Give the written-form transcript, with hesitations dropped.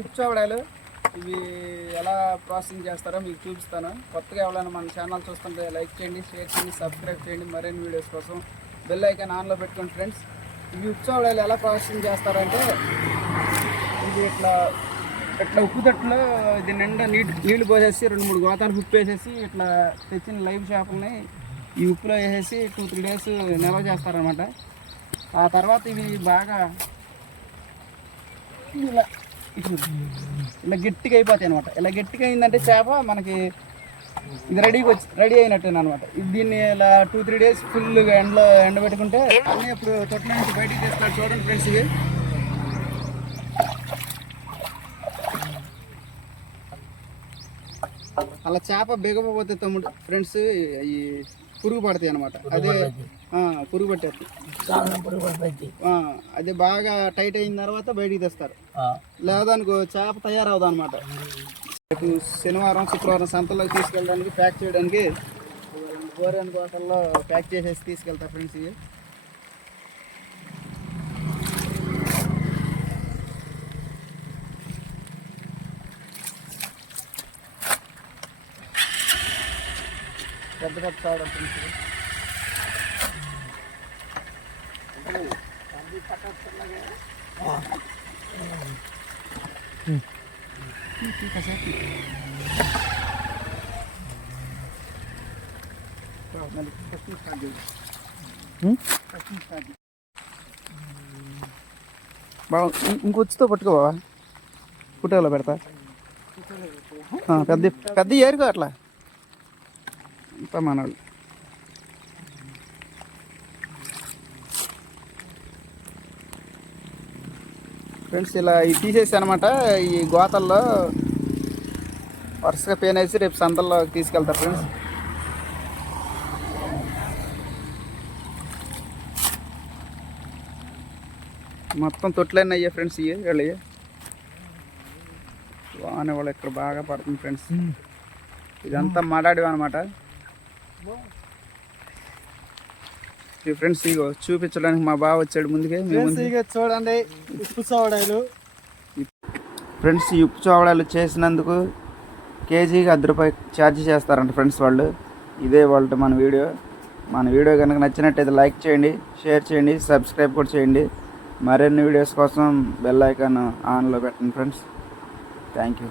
యుప్చావడాలు ఇవి ఎలా ప్రాసెసింగ్ చేస్తారో మీకు చూపిస్తాను. కొత్తగా ఎవరైనా మన ఛానల్ చూస్తుంటే లైక్ చేయండి, షేర్ చేయండి, సబ్స్క్రైబ్ చేయండి. మరిన్ని వీడియోస్ కోసం బెల్ ఐకాన్ ఆన్లో పెట్టుకోండి ఫ్రెండ్స్. ఇవి యుప్చావడాలు ఎలా ప్రాసెసింగ్ చేస్తారంటే ఇది ఇట్లా ఉప్పు తట్టులో ఇది నిండా నీళ్లు పోసేసి 2-3 గోతాలు ఉప్పు వేసేసి ఇట్లా తెచ్చిన లైవ్ చేపల్ని ఈ ఉప్పులో వేసేసి 2-3 డేస్ నిల్వ చేస్తారనమాట. ఆ తర్వాత ఇవి బాగా ఇలా గట్టిగా అయిపోతాయి అనమాట. ఇలా గట్టిగా అయిందంటే చేప మనకి ఇది రెడీ అయినట్టు అనమాట. దీన్ని ఇలా 2-3 డేస్ ఫుల్గా ఎండబెట్టుకుంటే అన్నీ ఇప్పుడు తొట్ల నుంచి బయటికి తీస్తాడు. చూడండి ఫ్రెండ్స్, ఇవి అలా చేప బిగపోతే తమ్ముడు ఫ్రెండ్స్ ఈ పురుగు పడతాయి అనమాట. అదే పురుగు పట్టేది. అది బాగా టైట్ అయిన తర్వాత బయటికి తెస్తారు. లేదనుకో చేప తయారవుదా అనమాట. శనివారం శుక్రవారం సంతలోకి తీసుకెళ్ళడానికి ప్యాక్ చేయడానికి 4 బాటల్లో ప్యాక్ చేసేసి తీసుకెళ్తారు ఫ్రెండ్స్. ఇవి పెద్ద చావడం ఫ్రెండ్స్. బాగా ఇంకొచ్చితో పట్టుకోవా, పుట్టలో పెడతా. పెద్ద ఏరుకో అట్లా అంతా మనవాళ్ళు. ఫ్రెండ్స్ ఇలా ఇవి తీసేసి అనమాట ఈ గోతల్లో వరుసగా పేనేసి రేపు సంతల్లో తీసుకెళ్తారు ఫ్రెండ్స్. మొత్తం తొట్లన్నీ అయ్యా ఫ్రెండ్స్. ఇవి వెళ్ళయ్యా వాన వాళ్ళు ఇక్కడ బాగా పడుతుంది ఫ్రెండ్స్. ఇదంతా మాడాడి అనమాట. ఫ్రెండ్స్ ఇగో చూపించడానికి మా బావ వచ్చాడు ముందుకే. చూడండి ఉప్పు చావడాలు ఫ్రెండ్స్. ఈ ఉప్పు చావడాలు చేసినందుకు కేజీకి 10 రూపాయలు ఛార్జ్ చేస్తారంట ఫ్రెండ్స్ వాళ్ళు. ఇదే వాళ్ళ మన వీడియో కనుక నచ్చినట్టయితే లైక్ చేయండి, షేర్ చేయండి, సబ్స్క్రైబ్ కూడా చేయండి. మరిన్ని వీడియోస్ కోసం బెల్ ఐకాన్ ఆన్లో పెట్టండి ఫ్రెండ్స్. Thank you.